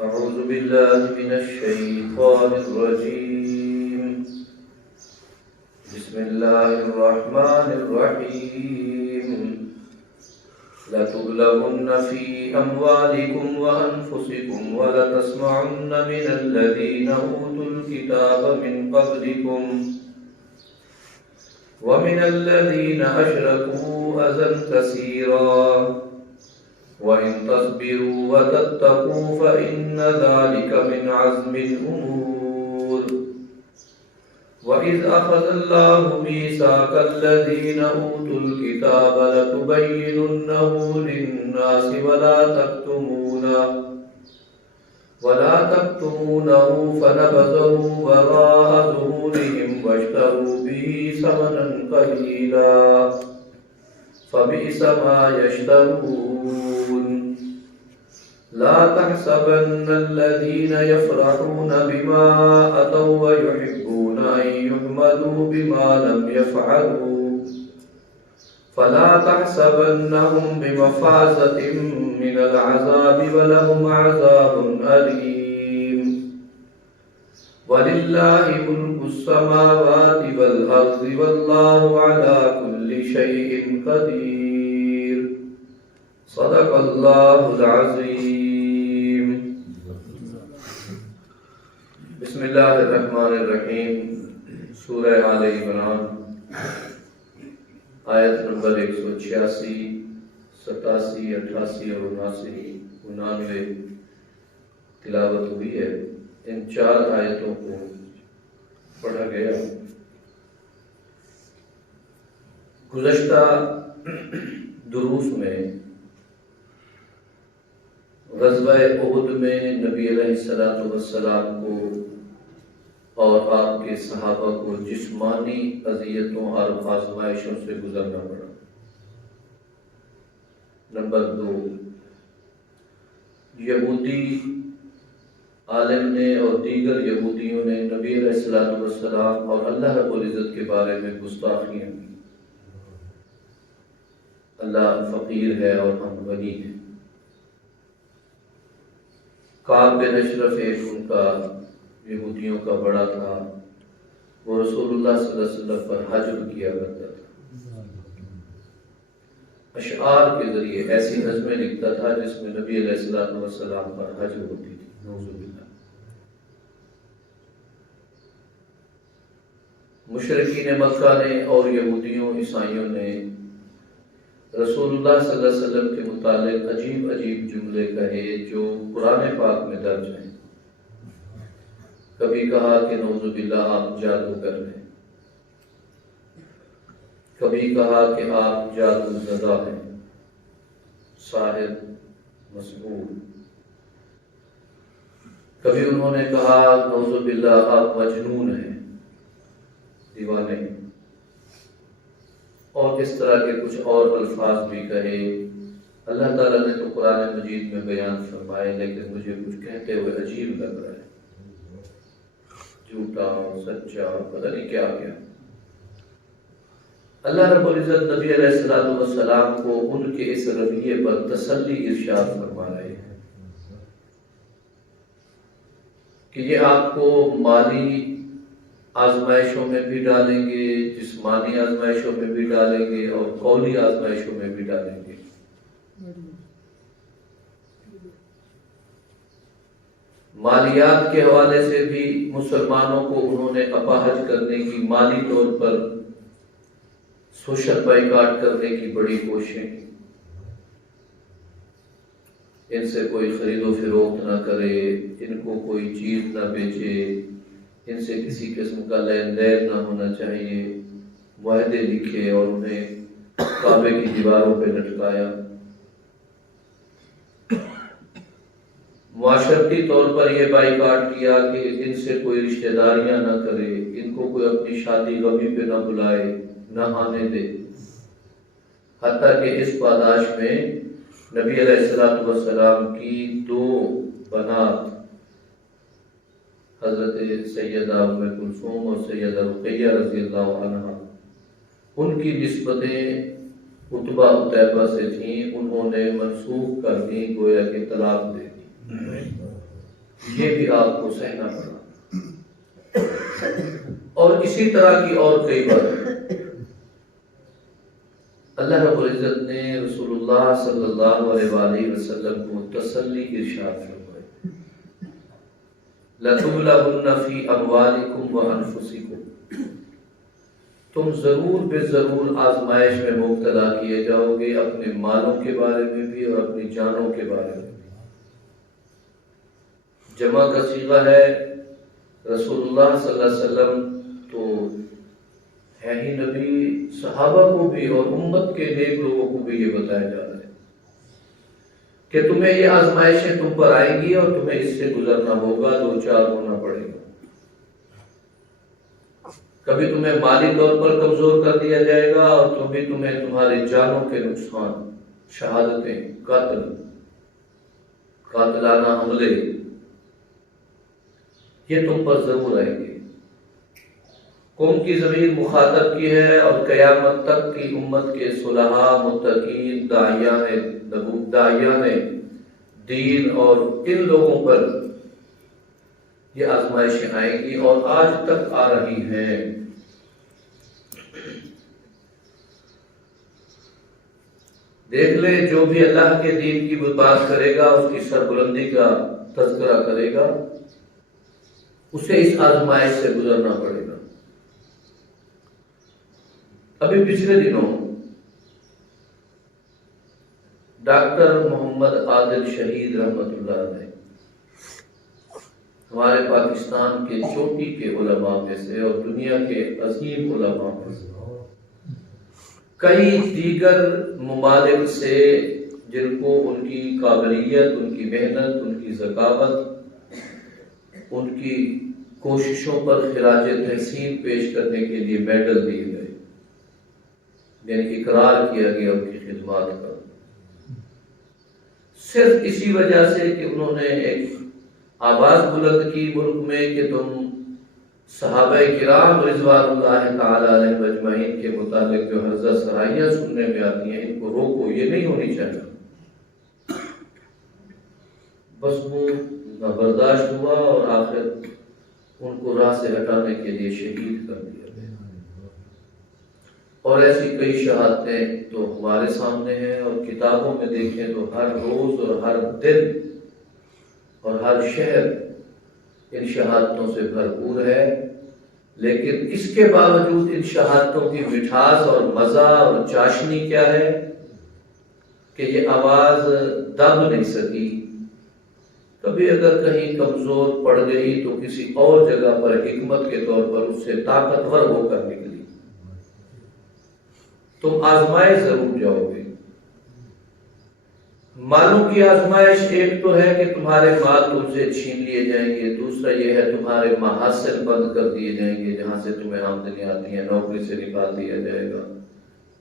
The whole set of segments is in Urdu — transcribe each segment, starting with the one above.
أعوذ بالله من الشيطان الرجيم. بسم الله الرحمن الرحيم. لتبلغن في أموالكم وأنفسكم ولتسمعن من الذين أوتوا الكتاب من قبلكم ومن الذين أشركوا أذى كثيرا وإن تصبروا وتتقوا فإن ذلك من عزم الأمور. وإذ أخذ الله ميثاق الذين أوتوا الكتاب لتبيننه للناس ولا تكتمونه فنبذه وراء ظهورهم واشتروا به ثمنا قليلا فبئس ما يشترون. لا تحسبن الذين يفرحون بما أتوا ويحبون أن يحمدوا بما لم يفعلوا فلا تحسبنهم بمفازة من العذاب ولهم عذاب أليم. ولله ملك السماوات والأرض والله على كل شيء قدير. صدق الله العظيم. بسم اللہ الرحمن الرحیم. سورہ آل عمران آیت نمبر 186، 87، 88 اور 99 تلاوت ہوئی ہے. ان 4 آیتوں کو پڑھا گیا. گزشتہ دروس میں غزوہ احد میں نبی علیہ السلام کو اور آپ کے صحابہ کو جسمانی اذیتوں اور آزمائشوں سے گزرنا پڑا. نمبر 2، یہودی عالم نے اور دیگر یہودیوں نے نبی علیہ السلام اور اللہ رب العزت کے بارے میں گستاخیاں کی. اللہ فقیر ہے اور ہم غنی ہیں. کعب بن اشرف ایک ان کا یہودیوں کا بڑا تھا. وہ رسول اللہ صلی اللہ علیہ وسلم پر حجر کیا کرتا تھا. اشعار کے ذریعے ایسی نظمیں لکھتا تھا جس میں نبی علیہ السلام پر حجر ہوتی تھی. نعوذ باللہ. مشرکین مکہ نے اور یہودیوں عیسائیوں نے رسول اللہ صلی اللہ علیہ وسلم کے متعلق عجیب عجیب جملے کہے جو قرآن پاک میں درج ہیں. کبھی کہا کہ نعوذ باللہ آپ جادوگر ہیں، کبھی کہا کہ آپ جادو زدہ ہیں، ساحر، مسحور. کبھی انہوں نے کہا نعوذ باللہ آپ مجنون ہیں، دیوانے. اور اس طرح کے کچھ اور الفاظ بھی کہے. اللہ تعالیٰ نے تو قرآن مجید میں بیان فرمائے، لیکن مجھے کچھ کہتے ہوئے عجیب لگ رہا ہے. جھوٹا اور سچا اور پتہ نہیں کیا کیا. اللہ رب العزت نبی علیہ السلام کو ان کے اس رویے پر تسلی ارشاد فرما رہے ہیں کہ یہ آپ کو مالی آزمائشوں میں بھی ڈالیں گے، جسمانی آزمائشوں میں بھی ڈالیں گے اور قولی آزمائشوں میں بھی ڈالیں گے. مالیات کے حوالے سے بھی مسلمانوں کو انہوں نے اپاہج کرنے کی، مالی طور پر سوشل بائیکاٹ کرنے کی بڑی کوششیں کی. ان سے کوئی خرید و فروخت نہ کرے، ان کو کوئی چیز نہ بیچے، ان سے کسی قسم کا لین دین نہ ہونا چاہیے. معاہدے لکھے اور انہیں کعبے کی دیواروں پہ لٹکایا. معاشرتی طور پر یہ بائیکاٹ کیا کہ ان سے کوئی رشتہ داریاں نہ کرے، ان کو کوئی اپنی شادی غمی پہ نہ بلائے، نہ آنے دے. حتیٰ کہ اس پاداش میں نبی علیہ السلام کی 2 بنات حضرت سیدہ ام کلثوم اور سیدہ رقیہ رضی اللہ عنہ، ان کی نسبتیں عتبہ عتیبہ سے تھیں. انہوں نے منسوخ کر دی، گویا کہ طلاق دے دی. یہ بھی آپ کو سہنا پڑا. اور اسی طرح کی اور کئی باتیں اللہ رب العزت نے رسول اللہ صلی اللہ علیہ وآلہ وسلم کو تسلی ارشاد فرمائی. لَتُبْلَوُنَّ فِي أَمْوَالِكُمْ وَأَنفُسِكُمْ، تم ضرور بے ضرور آزمائش میں مبتلا کیے جاؤ گے، اپنے مالوں کے بارے میں بھی اور اپنی جانوں کے بارے میں بھی. جمع کا صیغہ ہے. رسول اللہ صلی اللہ علیہ وسلم تو ہے ہی نبی، صحابہ کو بھی اور امت کے نیک لوگوں کو بھی یہ بتایا جا رہا ہے کہ تمہیں یہ آزمائشیں تم پر آئیں گی اور تمہیں اس سے گزرنا ہوگا، دو چار ہونا پڑے گا. کبھی تمہیں مالی طور پر کمزور کر دیا جائے گا اور کبھی تمہیں تمہارے جانوں کے نقصان، شہادتیں، قاتلانہ حملے، یہ تم پر ضرور آئیں گے. قوم کی ضمیر مخاطب کی ہے اور قیامت تک کی امت کے صلحاء، متقین، داعیان دین اور ان لوگوں پر یہ آزمائشیں آئیں گی اور آج تک آ رہی ہیں. دیکھ لے، جو بھی اللہ کے دین کی بات کرے گا، اس کی سربلندی کا تذکرہ کرے گا، اسے اس آزمائش سے گزرنا پڑے گا. ابھی پچھلے دنوں ڈاکٹر محمد عادل شہید رحمت اللہ علیہ ہمارے پاکستان کے چوٹی کے علماء میں سے اور دنیا کے عظیم علماء میں سے، کئی دیگر ممالک سے جن کو ان کی قابلیت، ان کی محنت، ان کی ذکاوت، ان کی کوششوں پر خراج تحسین پیش کرنے کے لیے میڈل دیے گئے، یعنی اقرار کیا گیا ان کی خدمات کا، صرف اسی وجہ سے کہ انہوں نے ایک آواز بلند کی ملک میں کہ تم صحابہ کرام رضوان اللہ تعالی علیہم اجمعین کے متعلق جو حرزہ سرائیاں سننے میں آتی ہیں ان کو روکو، یہ نہیں ہونی چاہیے. بس وہ برداشت ہوا اور آخر ان کو راہ سے ہٹانے کے لیے شہید کر دیا گیا. اور ایسی کئی شہادتیں تو ہمارے سامنے ہیں اور کتابوں میں دیکھیں تو ہر روز اور ہر دن اور ہر شہر ان شہادتوں سے بھرپور ہے. لیکن اس کے باوجود ان شہادتوں کی مٹھاس اور مزہ اور چاشنی کیا ہے کہ یہ آواز دب نہیں سکی. کبھی اگر کہیں کمزور پڑ گئی تو کسی اور جگہ پر حکمت کے طور پر اس سے طاقتور ہو کر نکلی. تم آزمائے ضرور جاؤ گے. مالوں کی آزمائش ایک تو ہے کہ تمہارے مال تم سے چھین لیے جائیں گے، دوسرا یہ ہے تمہارے محاسن بند کر دیے جائیں گے، جہاں سے تمہیں آمدنی آتی ہے نوکری سے نکال دیا جائے گا،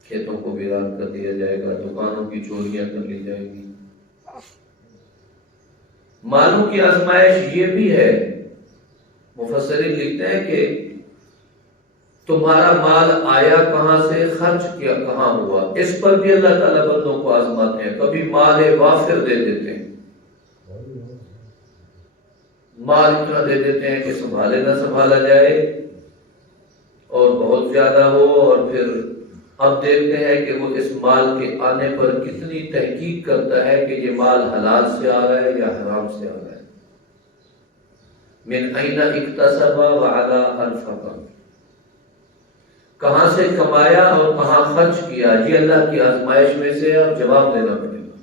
کھیتوں کو ویران کر دیا جائے گا، دکانوں کی چوریاں کر لی جائیں گی. مالوں کی آزمائش یہ بھی ہے، مفسرین لکھتے ہیں کہ تمہارا مال آیا کہاں سے، خرچ کیا کہاں ہوا، اس پر بھی اللہ تعالیٰ بندوں کو آزماتے ہیں. کبھی مال وافر دے دیتے ہیں، مال اتنا دے دیتے ہیں کہ سنبھالے نہ سنبھالا جائے اور بہت زیادہ ہو، اور پھر اب دیکھتے ہیں کہ وہ اس مال کے آنے پر کتنی تحقیق کرتا ہے کہ یہ مال حلال سے آ رہا ہے یا حرام سے آ رہا ہے. من این اکتسب وعلی انفق، کہاں سے کمایا اور کہاں خرچ کیا، یہ اللہ کی آزمائش میں سے اور جواب دینا پڑے گا.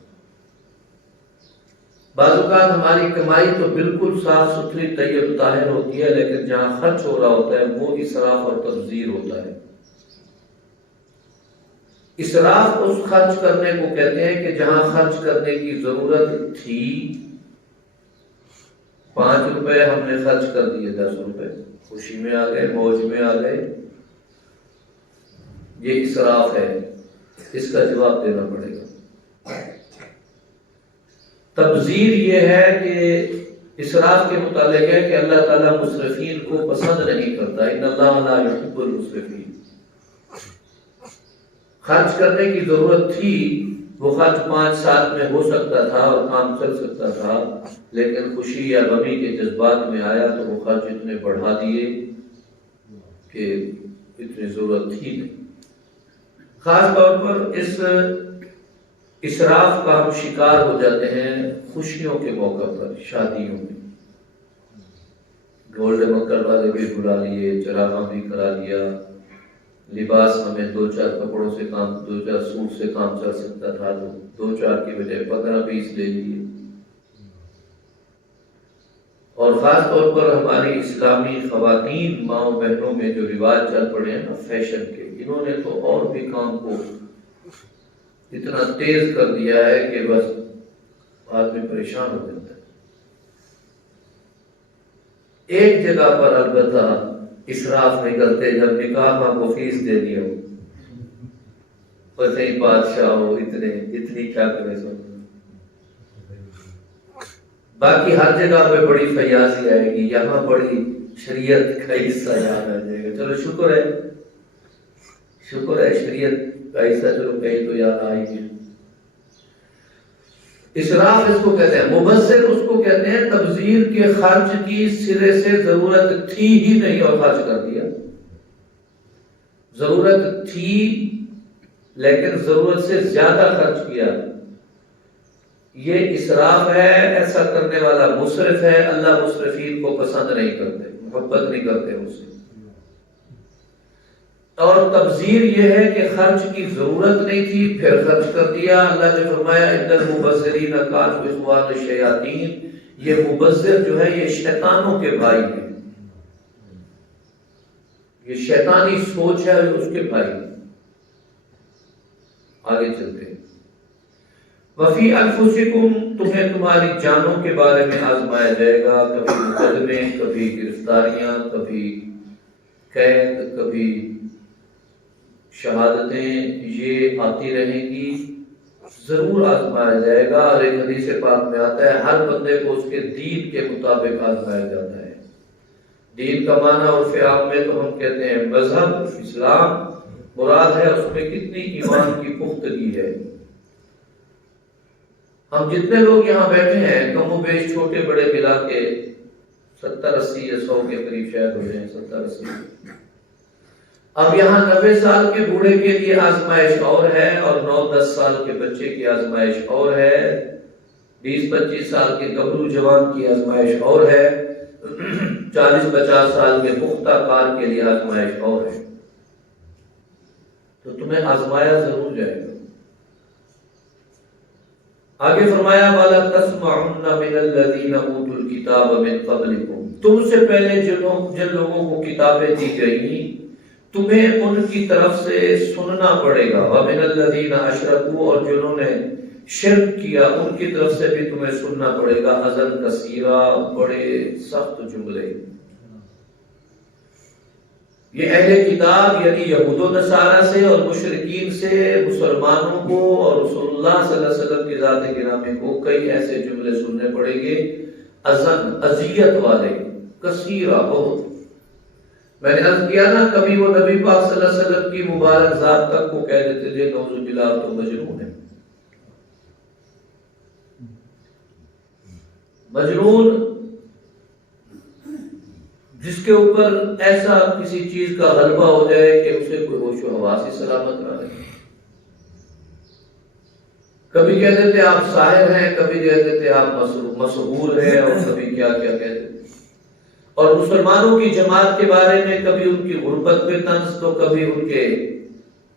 بعض اوقات ہماری کمائی تو بالکل صاف ستھری طیب طاہر ہوتی ہے، لیکن جہاں خرچ ہو رہا ہوتا ہے وہ اسراف اور تبذیر ہوتا ہے. اسراف اس خرچ کرنے کو کہتے ہیں کہ جہاں خرچ کرنے کی ضرورت تھی، 5 روپے ہم نے خرچ کر دیے 10 روپے، خوشی میں آ گئے، موج میں آ گئے، یہ اسراف ہے، اس کا جواب دینا پڑے گا. تبذیر یہ ہے کہ اسراف کے متعلق ہے کہ اللہ تعالیٰ مسرفین کو پسند نہیں کرتا. ان اللہ لا يحب المسرفین. خرچ کرنے کی ضرورت تھی وہ خرچ 5 سال میں ہو سکتا تھا اور کام چل سکتا تھا، لیکن خوشی یا غمی کے جذبات میں آیا تو وہ خرچ اتنے بڑھا دیے کہ اتنی ضرورت تھی نہیں۔ خاص طور پر اس اسراف کا ہم شکار ہو جاتے ہیں خوشیوں کے موقع پر، شادیوں میں گولڈ مکر والے بھی بلا لیے، چراغاں بھی کرا لیا، لباس ہمیں 2-4 کپڑوں سے کام، 2-4 سوٹ سے کام چل سکتا تھا تو 2-4 کی بجائے 15-20 لے لیے۔ اور خاص طور پر ہماری اسلامی خواتین ماؤں بہنوں میں جو رواج چل پڑے ہیں نا فیشن کے، انہوں نے تو اور بھی کام کو اتنا تیز کر دیا ہے کہ بس آدمی پریشان ہو جاتا ہے۔ ایک جگہ پر البتہ اسراف نہیں کرتے، جب نکاح کو فیس دے دیا ہو، پتہ ہی بادشاہ ہو، اتنی کیا کرے سب، باقی ہر جگہ پہ بڑی فیاضی آئے گی، یہاں بڑی شریعت کا حصہ یاد آ جائے گا۔ چلو شکر ہے شریعت کا حصہ چلو کہیں تو یاد آئی گی۔ اسراف اس کو کہتے ہیں، مبذر اس کو کہتے ہیں تبذیر کے خرچ کی سرے سے ضرورت تھی ہی نہیں اور خرچ کر دیا، ضرورت تھی لیکن ضرورت سے زیادہ خرچ کیا، یہ اسراف ہے۔ ایسا کرنے والا مسرف ہے، اللہ مسرفین کو پسند نہیں کرتے، محبت نہیں کرتے اس سے۔ اور تبذیر یہ ہے کہ خرچ کی ضرورت نہیں تھی پھر خرچ کر دیا۔ اللہ نے فرمایا ان المبذرین کانوا اخوان الشیاطین، یہ مبذر جو ہے یہ شیطانوں کے بھائی ہیں، یہ شیطانی سوچ ہے اس کے بھائی۔ آگے چلتے ہیں، وفی انفسکم، تمہیں تمہاری جانوں کے بارے میں آزمایا جائے گا، کبھی مقدمے، کبھی گرفتاریاں، کبھی قید، کبھی شہادتیں، یہ آتی رہیں گی، ضرور آزمایا جائے گا۔ اور ایک حدیث پاک میں آتا ہے ہر بندے کو اس کے دین کے مطابق آزمایا جاتا ہے۔ دین کا معنی عرف عام میں تو ہم کہتے ہیں مذہب، اسلام، مراد ہے اس میں کتنی ایمان کی پختگی ہے۔ ہم جتنے لوگ یہاں بیٹھے ہیں کم و بیش چھوٹے بڑے ملا کے 70-80 یا 100 کے قریب شاید ہو جائیں، 70-80۔ اب یہاں 90 سال کے بوڑھے کے لیے آزمائش اور ہے، اور 9-10 سال کے بچے کی آزمائش اور ہے، 20-25 سال کے گبرو جوان کی آزمائش اور ہے، 40-50 سال کے پختہ کار کے لیے آزمائش اور ہے۔ تو تمہیں آزمایا ضرور جائے گا۔ آگے فرمایا وَلَا تَسْمَعُنَّ مِنَ الَّذِينَ أُوتُوا الْكِتَابَ مِنْ قَبْلِكُمْ، تم سے پہلے جن لوگوں کو کتابیں دی گئیں تمہیں ان کی طرف سے سننا پڑے گا، وَمِنَ الَّذِينَ أَشْرَكُوا، اور جنہوں نے شرک کیا ان کی طرف سے بھی تمہیں سننا پڑے گا، اذًا کثیرا، بڑے سخت جملے۔ یہ اہل کتاب یعنی یہود و نصارہ سے اور مشرکین سے مسلمانوں کو اور رسول اللہ صلی اللہ علیہ وسلم کی ذات گرامی کو کئی ایسے جملے سننے پڑیں گے، اذً اذیت والے، کثیرا، بہت۔ میں نے عرض کیا نا کبھی وہ نبی پاک صلی اللہ علیہ وسلم کی مبارک ذات تک کو کہہ دیتے تھے نعوذ باللہ تو مجنون ہے۔ مجنون جس کے اوپر ایسا کسی چیز کا غلبہ ہو جائے کہ اسے کوئی ہوش و حواس ہی سلامت نہ رہے۔ کبھی کہہ دیتے آپ ساحر ہیں، کبھی کہہ دیتے آپ مسحور ہیں، اور کبھی کیا کیا کہتے ہیں۔ اور مسلمانوں کی جماعت کے بارے میں کبھی ان کی غربت پہ طنز، تو کبھی ان کے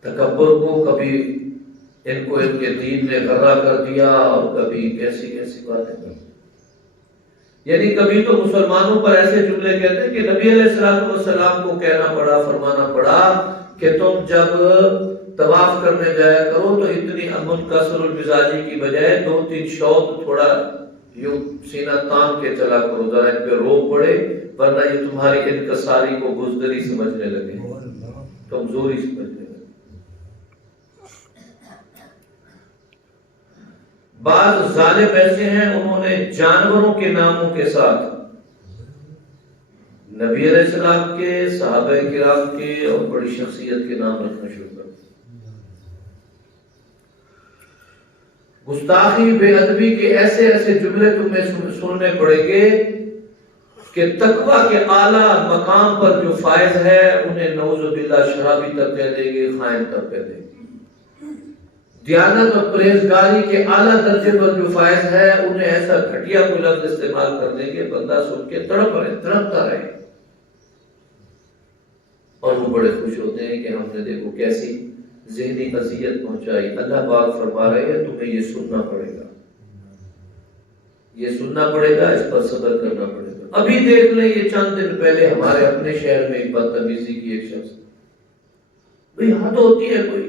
تکبر کو، کبھی ان کو ان کے دین نے غرہ کر دیا، اور کبھی کیسی کیسی باتیں کرتے۔ یعنی کبھی تو مسلمانوں پر ایسے جملے کہتے ہیں کہ نبی علیہ السلام کو کہنا پڑا، فرمانا پڑا کہ تم جب طواف کرنے جایا کرو تو اتنی منکسر المزاجی کی بجائے 2-3 شوط تھوڑا یوں سینہ تان کے چلا کرو، ذرا ان پہ روب پڑے، ورنہ یہ تمہاری انکساری کو بزدلی سمجھنے لگے، کمزوری سمجھنے لگے۔ بعض ظالم ایسے ہیں انہوں نے جانوروں کے ناموں کے ساتھ نبی علیہ السلام کے، صحابہ کرام کے اور بڑی شخصیت کے نام رکھنا شروع کر دیا۔ گستاخی بے ادبی کے ایسے ایسے جملے تمہیں سننے پڑیں گے کہ تقوی کے اعلیٰ مقام پر جو فائز ہے انہیں نعوذ باللہ شرابی تک کہہ دیں گے، خائن تک کہہ دیں گے۔ دیانت اور پرہیزگاری کے اعلیٰ درجے پر جو فائز ہے انہیں ایسا گھٹیا کوئی لفظ استعمال کر دیں گے بندہ سن کے تڑپتا رہے، اور وہ بڑے خوش ہوتے ہیں کہ ہم نے دیکھو کیسی ذہنی اذیت پہنچائی۔ اللہ پاک فرما رہے ہیں تمہیں یہ سننا پڑے گا، یہ سننا پڑے گا، اس پر صبر کرنا پڑے گا۔ ابھی دیکھ لیں یہ چند دن پہلے ہمارے اپنے شہر میں ایک بدتمیزی کی ایک شخص، بھئی حد ہوتی ہے، کوئی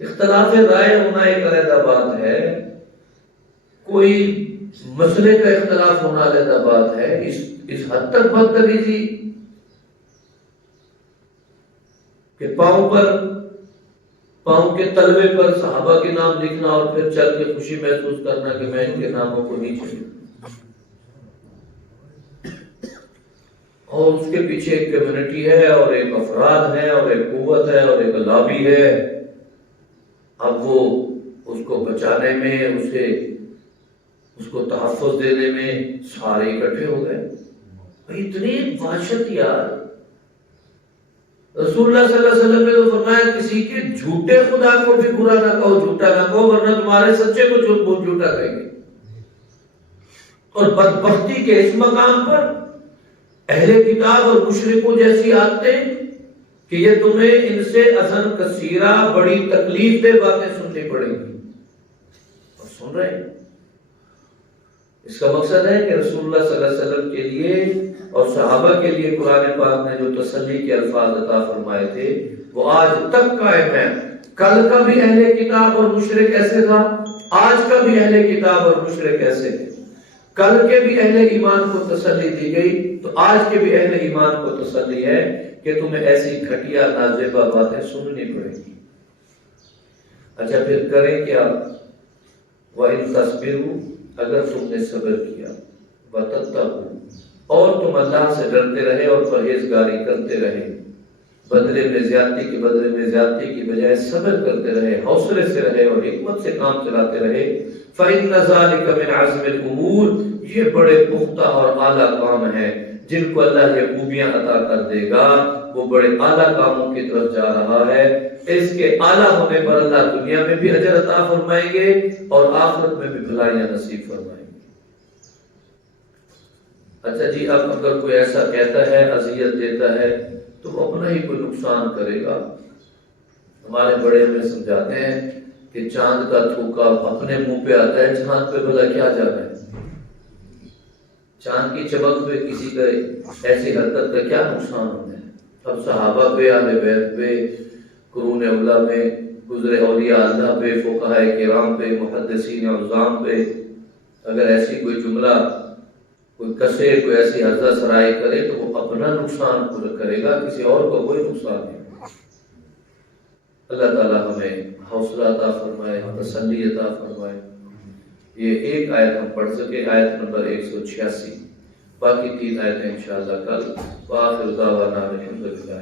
اختلاف رائے ہونا ایک علیحدہ بات ہے، کوئی مسئلے کا اختلاف ہونا علیحدہ بات ہے، اس حد تک بدتمیزی کہ پاؤں کے تلوے پر صحابہ کے نام لکھنا اور پھر چل کے خوشی محسوس کرنا کہ میں ان کے ناموں کو نیچے لکھوں، اور اس کے پیچھے ایک کمیونٹی ہے اور ایک افراد ہے اور ایک قوت ہے اور ایک لابی ہے۔ اب وہ اس کو بچانے میں، اس کو تحفظ دینے میں سارے اکٹھے ہو گئے۔ اتنی وحشت یار، رسول اللہ صلی اللہ علیہ وسلم نے تو فرمایا کسی کے جھوٹے خدا کو بھی برا نہ کہو، جھوٹا نہ کہو، ورنہ تمہارے سچے کو جھوٹا کہیں گے۔ اور بدبختی کے اس مقام پر اہل کتاب اور مشرکوں جیسی عادتیں کہ یہ تمہیں ان سے اذن کثیرہ بڑی تکلیف دہ باتیں سننی پڑیں گی، اور سن رہے ہیں۔ اس کا مقصد ہے کہ رسول اللہ صلی اللہ علیہ وسلم کے لیے اور صحابہ کے لیے قرآن پاک نے جو تسلی کے الفاظ عطا فرمائے تھے وہ آج تک قائم ہے۔ کل کا بھی اہل کتاب اور مشرک ایسے تھا، آج کا بھی اہل کتاب اور مشرک ایسے ہے۔ کل کے بھی اہل ایمان کو تسلی دی گئی تو آج کے بھی اہل ایمان کو تسلی ہے کہ تمہیں ایسی گھٹیا نازیبا باتیں سننی پڑیں گی۔ اچھا پھر کریں کیا؟ وَإِن تَصْبِرُوا، اگر تم نے صبر کیا، وَتَتَّقُوا، اور تم اللہ سے ڈرتے رہے اور پرہیزگاری کرتے رہے، بدلے میں زیادتی کے بدلے میں زیادتی کی بجائے صبر کرتے رہے، حوصلے سے رہے اور حکمت سے کام چلاتے رہے، فَإِنَّ ذَلِكَ مِنْ عَزْمِ الْأُمُورِ، یہ بڑے پختہ اور اعلیٰ کام ہیں جن کو اللہ یہ خوبیاں عطا کر دے گا، وہ بڑے اعلیٰ کاموں کی طرف جا رہا ہے۔ اس کے اعلیٰ ہونے پر اللہ دنیا میں بھی اجر عطا فرمائیں گے اور آخرت میں بھی بھلائیاں نصیب فرمائیں گے۔ اچھا جی، اب اگر کوئی ایسا کہتا ہے، اذیت دیتا ہے، تو وہ اپنا ہی کوئی نقصان کرے گا۔ ہمارے بڑے ہمیں سمجھاتے ہیں کہ چاند کا تھوکا اپنے منہ پہ آتا ہے، چاند پہ بھلا کیا جانا ہے؟ چاند کی چمک پہ کسی کا ایسی حرکت کا کیا نقصان ہونا ہے؟ اب صحابہ پہ، اہل بیت پہ، قرون اولیاء میں گزرے اولیاء اللہ پہ، فقہاء کرام پہ، محدثین عظام پہ اگر ایسی کوئی جملہ کوئی کسے، کوئی ایسی حرزہ سرائی کرے تو وہ اپنا نقصان پورا کرے گا، کسی اور کو کوئی نقصان نہیں۔ اللہ تعالیٰ ہمیں حوصلہ عطا فرمائے، تسلی عطا فرمائے۔ یہ ایک آیت ہم پڑھ سکے، آیت نمبر 186، باقی 3 آیتیں انشاءاللہ کل۔ وآخر دعوانا الحمدللہ۔